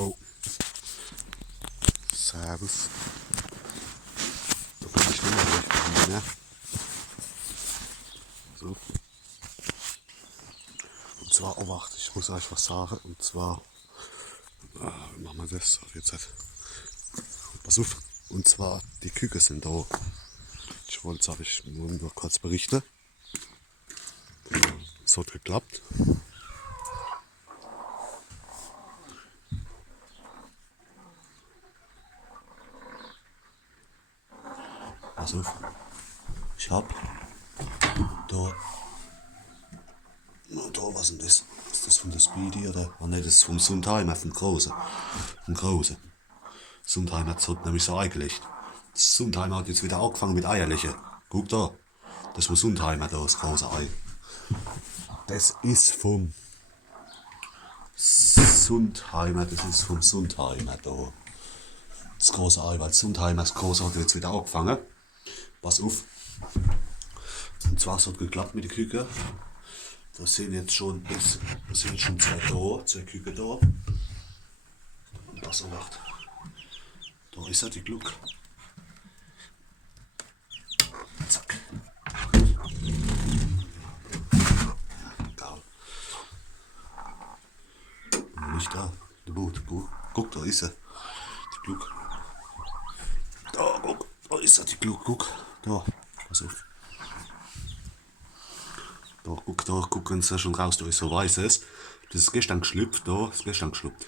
Oh, Servus. Da bin ich nicht mehr weg. Ne? So. Und zwar, oh warte, ich muss euch was sagen. Und zwar, wie machen wir das? Jetzt halt. Pass auf. Und zwar, die Küken sind da. Ich wollte es euch nur kurz berichten. Es hat geklappt. Pass auf. Ich hab da, was ist denn das? Ist das von der Speedy oder? Ah ne, das ist vom Sundheimer, vom Großen. Vom Großen. Sundheimer hat nämlich so eingelegt. Das Sundheimer hat jetzt wieder angefangen mit Eierlichen. Guck da. Das ist vom Sundheimer da, das große Ei. Das ist vom Sundheimer, das ist vom Sundheimer da. Das große Ei, weil das Sundheimer, das große hat jetzt wieder angefangen. Pass auf. Und zwar, es hat geklappt mit den Küken. Da sind jetzt schon, zwei Küken da. Und pass auf, wacht. Da ist er, die Gluck. Zack. Geil. Nicht da, der Boot. Guck, da ist er. Die Gluck. Da, guck, da ist er, die Gluck, guck. Da, pass auf. Da gucken sie schon raus, da ist so weißes. Das ist gestern geschlüpft, da ist gestern geschlüpft.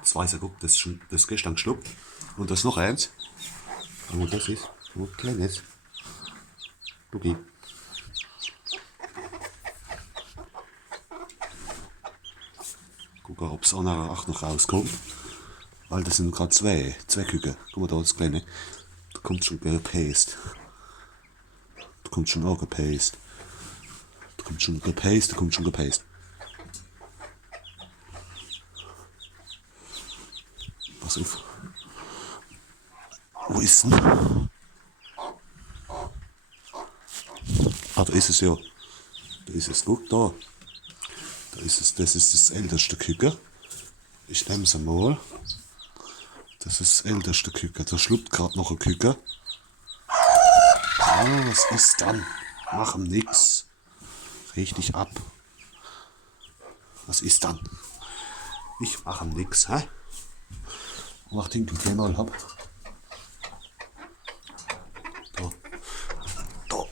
Das weiße, guck, das ist gestern geschlüpft. Und das ist noch eins. Und das ist, so ein kleines. Luki. Gucken, ob das andere auch noch rauskommt. Weil das sind gerade zwei Küken. Guck mal da, das kleine. Da kommt schon gepaced. Da kommt schon auch gepaced. Da kommt schon gepaced. Pass auf. Wo ist denn? Ah, da ist es ja. Da ist es. Guck da. Da ist es. Das ist das älteste Küken. Ich nehme es mal. Das ist das älteste Küken. Da schlupft gerade noch ein Küken. Ah, was ist dann? Machen nix. Richtig ab. Was ist dann? Ich mache nix, hä? Mach den gleich mal ab. Da.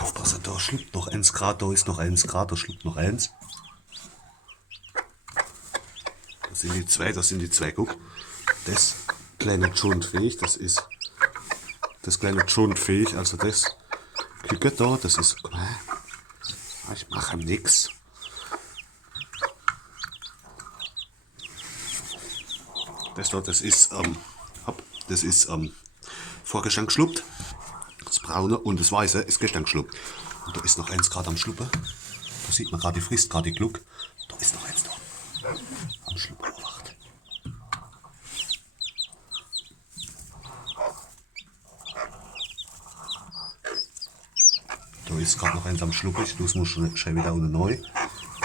Aufpassen, da schlupft noch 1 Grad, da ist noch 1 Grad, da schlupft noch 1. Das sind die zwei, guck. Das kleine schonfähig, also das Küken da, das ist, ich mache nix. Das da, das ist vorgestern geschluppt. Das braune und das weiße ist gestern geschluppt. Und da ist noch 1 Grad am Schluppen. Da sieht man gerade, die frisst gerade die Gluck. Da ist noch 1 da. Am Schluppen erwacht. Da ist gerade noch 1 am Schluppen. Ich muss schon schnell wieder ohne neu.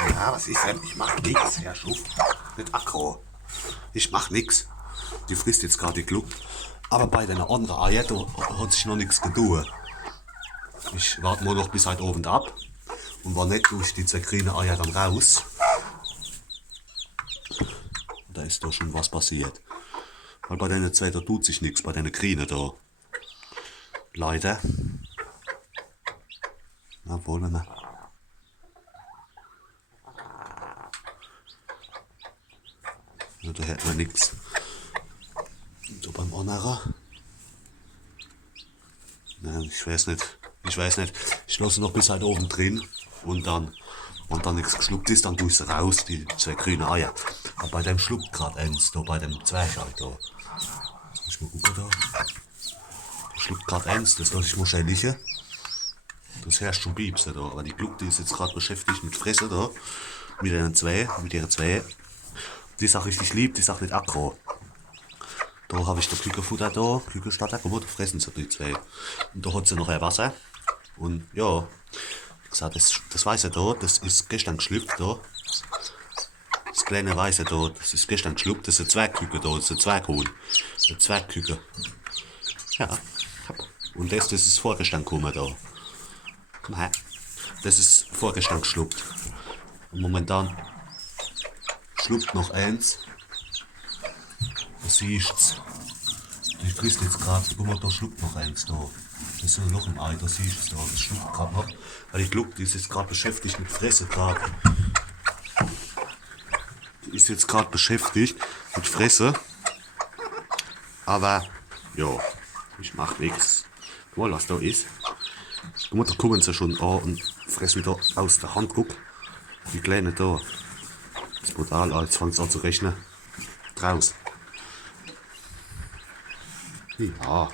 Ja, was ist denn? Ich mach nix, Herr Schuft. Nicht aggro. Ich mach nix. Die frisst jetzt gerade die Gluck. Aber bei den anderen Eiern, da hat sich noch nichts getan. Ich warte mal noch bis heute Abend ab. Und war nicht durch die 2 grünen Eier dann raus. Da ist doch schon was passiert. Weil bei den 2 da tut sich nichts, bei den grünen da. Leider. Na, wollen wir. Ja, da hätten wir nichts. So beim anderen. Nein, ich weiß nicht. Ich lasse noch bis halt oben drin und dann, wenn dann nichts geschluckt ist, dann tue ich es raus, die 2 grünen Eier. Aber bei dem schluckt gerade 1, da bei dem Zwerchei da. Jetzt muss ich mal gucken da. Da schluckt gerade 1, das lasse ich mal schnell liegen. Das herrscht schon Piepsen da, aber die Gluck, die ist jetzt gerade beschäftigt mit Fressen da. Mit ihren 2. Die ist auch richtig lieb, die ist auch nicht aggro. Da habe ich das Kükenfutter da, Kükenstatter, da fressen sie die 2. Und da hat sie noch ein Wasser. Und ja, wie gesagt, das Weiße da, das ist gestern geschlüpft da. Das kleine Weiße da, das ist gestern geschluckt, das ist ein Zwergküken da, das ist ein Zwerghuhn. Ein Zwergküken. Ja. Und das ist vorgestern gekommen da. Komm her. Das ist vorgestern geschluckt. Und momentan schluckt noch eins. Da siehst's. Ich krieg's jetzt gerade. Guck mal, da schluckt noch eins da. Das ist so ein Loch im Ei, da siehst's da. Das schluckt gerade noch. Weil ich glaube, die ist jetzt gerade beschäftigt mit Fresse gerade. Die ist jetzt gerade beschäftigt mit Fresse. Aber, ja, ich mach nichts. Guck mal, was da ist. Guck mal, da kommen sie schon an und fressen wieder aus der Hand. Guck, die Kleine da. Das ist brutal, jetzt fängt es an zu rechnen. Draus. Ja.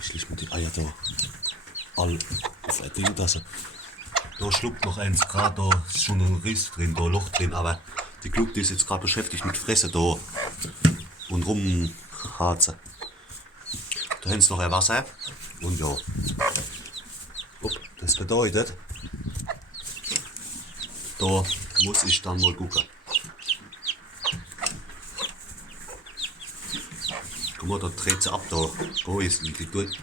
Schließ mir die Eier da. All auf ein Ding, dass da schluckt noch eins gerade, da ist schon ein Riss drin, da ein Loch drin, aber die Gluck, die ist jetzt gerade beschäftigt mit Fresse da und rumharzen. Da hinten ist noch ein Wasser und ja. Das bedeutet, da muss ich dann mal gucken. Guck mal, da dreht sie ab, da. Da ist die durch.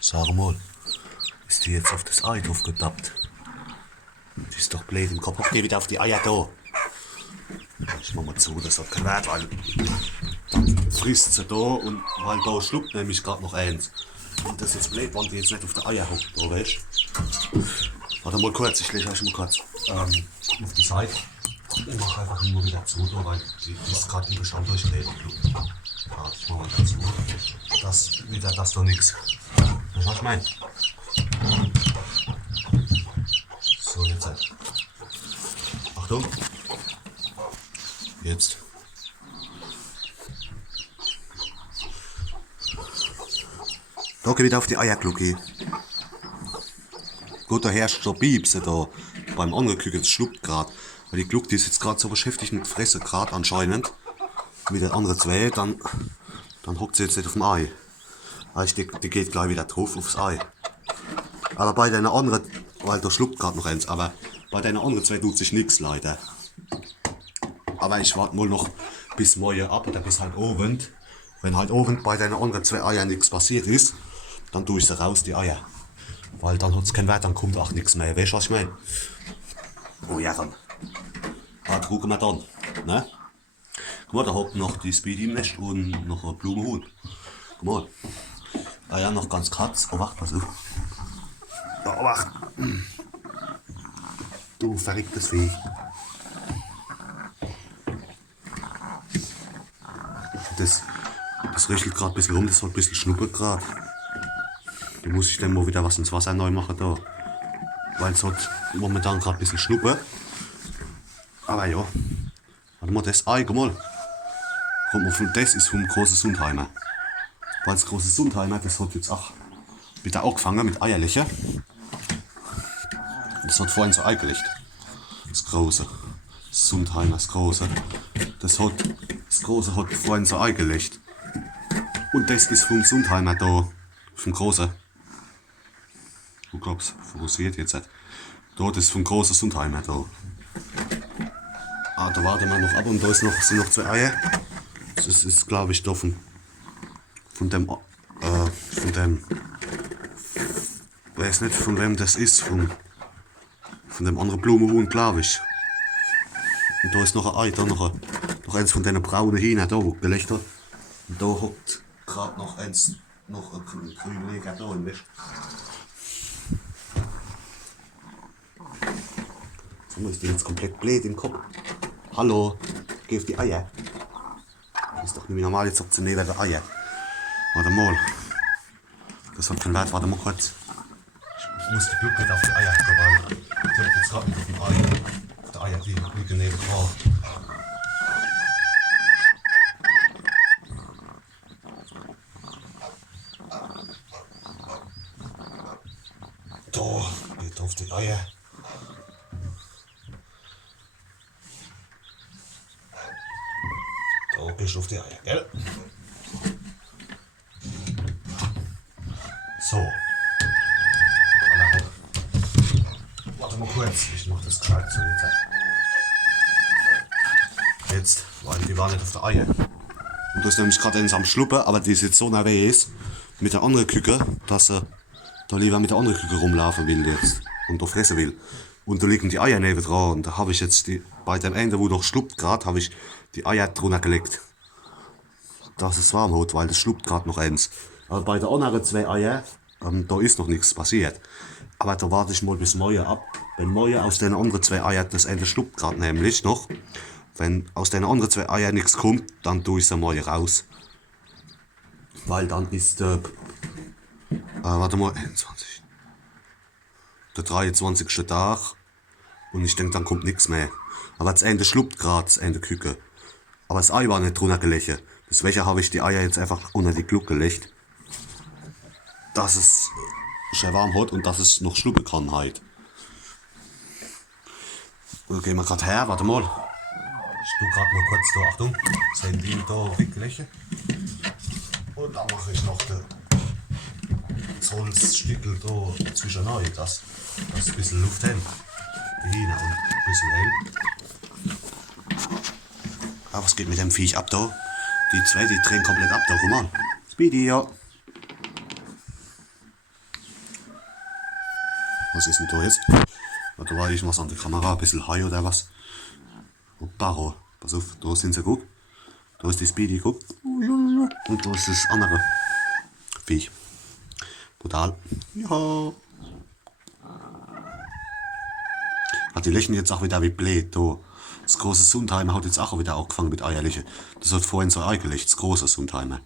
Sag mal, ist die jetzt auf das Ei drauf gedappt? Die ist doch blöd im Kopf. Hock die wieder auf die Eier da. Ich mach mal zu, das hat keinen Wert, weil dann frisst sie da und weil da schluckt nämlich gerade noch eins. Und das ist jetzt blöd, wenn die jetzt nicht auf die Eier hockt, da weißt du. Warte mal kurz, ich lege euch mal kurz auf die Seite. Ich mache einfach nur wieder zu, weil die ist gerade übel schon durchgedreht. Ja, ich mache mal dazu. Das wieder, das doch nichts. Das was ich meine. So, jetzt halt. Achtung. Jetzt. Da geht wieder auf die Eierglucke. Gut, da herrscht so Piepse da. Beim anderen Küken, das schluckt gerade. Weil die Gluck, die ist jetzt gerade so beschäftigt mit Fresse gerade anscheinend. Mit den anderen zwei, dann hockt sie jetzt nicht auf dem Ei. Also die geht gleich wieder drauf aufs Ei. Aber bei den anderen, weil da schluckt gerade noch eins, aber bei den anderen zwei tut sich nichts leider. Aber ich warte mal noch bis morgen ab oder bis halt Abend. Wenn halt Abend bei den anderen zwei Eiern nichts passiert ist, dann tue ich sie raus, die Eier. Weil dann hat es keinen Wert, dann kommt auch nichts mehr. Weißt du, was ich meine? Oh ja, dann. Da gucken wir dann. Ne? Guck mal, da hockt noch die Speedy im Nest und noch ein Blumenhuhn. Guck mal. Ah ja, noch ganz Katz. Oh, wach, pass auf. Oh, wach. Du verrücktes Vieh. Das riecht gerade ein bisschen rum, das hat ein bisschen schnuppert gerade. Da muss ich dann mal wieder was ins Wasser neu machen da. Weil es hat momentan gerade ein bisschen schnuppert. Aber ja. Warte mal, das Ei, guck mal. Das ist vom großen Sundheimer. Weil das große Sundheimer, das hat jetzt auch wieder angefangen mit Eierlöcher. Das hat vorhin so Ei gelegt. Das große. Das Sundheimer, das große. Das große hat vorhin so Ei gelegt. Und das ist vom Sundheimer da. Vom großen. Wo glaubst du, fokussiert jetzt? Dort ist vom großen Sundheimer da. Ah, da warten wir noch ab und da sind noch zwei Eier. Das ist glaube ich da von dem, weiß nicht von wem das ist, von dem anderen Blumenhuhn, glaube ich. Und da ist noch ein Ei, da noch eins von den braunen Hähnen, da wo gelegt hat. Und da hockt gerade noch ein Grünleger da im Wäsch. So ist die jetzt komplett blöd im Kopf. Hallo, geh auf die Eier. Das ist doch nicht normal, jetzt habt ihr neben der Eier. Warte mal. Das hat keinen Wert, warte mal kurz. Ich muss die Glück nicht auf die Eier vorbei. Ich hab jetzt gerade nicht auf dem Ei. Auf der Eier, die liegen neben dran. Da, geht auf die Eier. Da gehst du auf die Eier, gell? So. mal kurz, ich mach das gescheit so jetzt, weil die war nicht auf der Eier. Und da ist nämlich gerade eins am Schluppen, aber die ist jetzt so nervös mit der anderen Küche, dass sie da lieber mit der anderen Küche rumlaufen will jetzt und da fressen will. Und da liegen die Eier neben dran und da habe ich jetzt bei dem Ende, wo noch schluckt gerade, habe ich die Eier drunter gelegt. Dass es warm hat, weil das schluckt gerade noch eins. Aber bei der anderen zwei Eier, da ist noch nichts passiert. Aber da warte ich mal bis morgen ab. Wenn morgen aus den anderen zwei Eiern, das Ende schluckt gerade nämlich noch, wenn aus den anderen zwei Eiern nichts kommt, dann tue ich sie morgen raus. Weil dann ist warte mal, 21. Der 23. Tag. Und ich denke, dann kommt nichts mehr. Aber das Ende schluckt gerade, das Ende Küche. Aber das Ei war nicht drunter gelegt. Deswegen habe ich die Eier jetzt einfach unter die Gluck gelegt. Dass es schön warm hat und dass es noch schlucken kann halt. Und gehen wir gerade her, warte mal. Ich tue gerade mal kurz da, Achtung, das Handy da weglegen. Und dann mache ich noch das Holzstückel da zwischen rein, dass ein bisschen Luft haben. Hinein und ein bisschen hell. Aber was geht mit dem Viech ab da? Die zwei, die drehen komplett ab da, guck mal. Speedy, ja. Was ist denn da jetzt? Da war ich was an der Kamera, ein bisschen Hai oder was. Und Baro, pass auf, da sind sie, guck. Da ist die Speedy, guck. Und da ist das andere Viech. Brutal. Ja. Die lächeln jetzt auch wieder wie blöd. Da. Das große Sundheimer hat jetzt auch wieder angefangen mit Eierliche. Das hat vorhin so eingelegt, das große Sundheimer.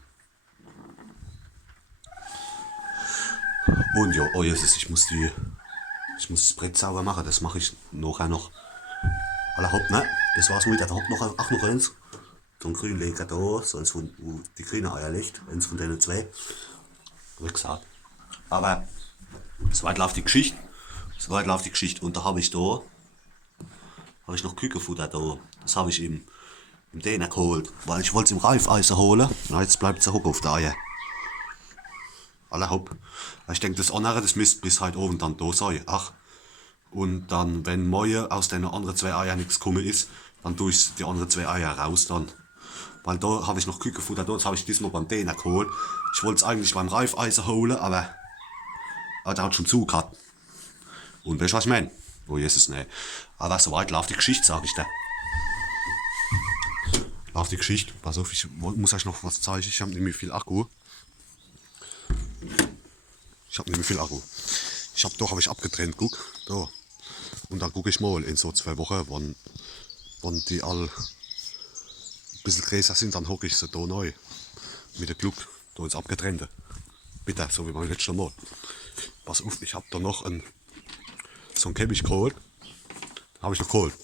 Und ja, oh Jesus, ich muss das Brett sauber machen, das mache ich nachher noch. Alle hopp, ne? Das war's mit, da hoppt noch eins. So ein Grünleger da, so eins von, wo die grüne Eier liegt, eins von denen zwei. Wie gesagt. Aber soweit läuft die Geschichte. Und da habe ich noch Kükenfutter da. Das habe ich im Däner geholt, weil ich wollte es im Reifeisen holen. Na, jetzt bleibt es hock auf der Eier. Alle hopp. Ich denke, das andere, das müsste bis heute oben dann da sein. Ach. Und dann, wenn morgen aus den anderen zwei Eiern nichts gekommen ist, dann tue ich die anderen zwei Eier raus dann. Weil da habe ich noch Kükenfutter da, das habe ich diesmal beim Däner geholt. Ich wollte es eigentlich beim Reifeisen holen, aber der hat schon zugehört. Und weißt du, was ich meine? Oh Jesus, ne. Aber soweit läuft die Geschichte, sag ich dir. Läuft die Geschichte. Pass auf, ich muss euch noch was zeigen. Ich habe nämlich viel Akku. Habe ich abgetrennt, guck. Da. Und dann gucke ich mal in so 2 Wochen, wann die all ein bisschen größer sind, dann hocke ich sie da neu. Mit der Gluck, da ins Abgetrennte. Bitte, so wie beim letzten Mal. Pass auf, ich habe da noch so einen Käfig geholt. Habe ich noch geholt.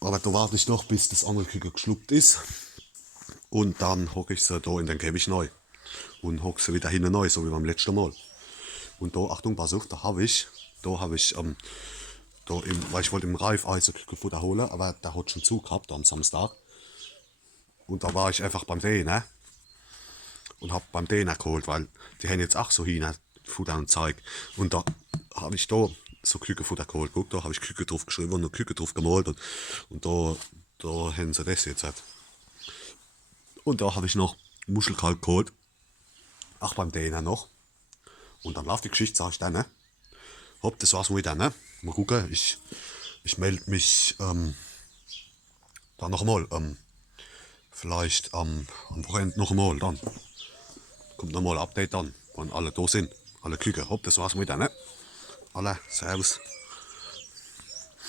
Aber da warte ich noch, bis das andere Küken geschluckt ist. Und dann hocke ich sie da in den Käfig neu. Und hocke sie wieder hinten neu, so wie beim letzten Mal. Und da, Achtung, pass auf, weil ich wollte im Reifeisen Kükenfutter holen, aber der hat schon zu gehabt am Samstag. Und da war ich einfach beim Däner. Und habe beim Däner geholt, weil die haben jetzt auch so hin Futter und Zeug. Und da habe ich da so Kükenfutter geholt. Guck, da habe ich Küken drauf geschrieben und Küken drauf gemalt. Und da haben sie das jetzt. Und da habe ich noch Muschelkalk geholt. Auch beim Däner noch. Und dann läuft die Geschichte, sag ich dann, ne? Hopp, das war's wieder, ne? Mal gucken, ich melde mich dann nochmal. Vielleicht am Wochenende nochmal dann. Kommt nochmal ein Update dann, wenn alle da sind. Alle Küken. Hopp, das war's wieder, ne? Alle, Servus.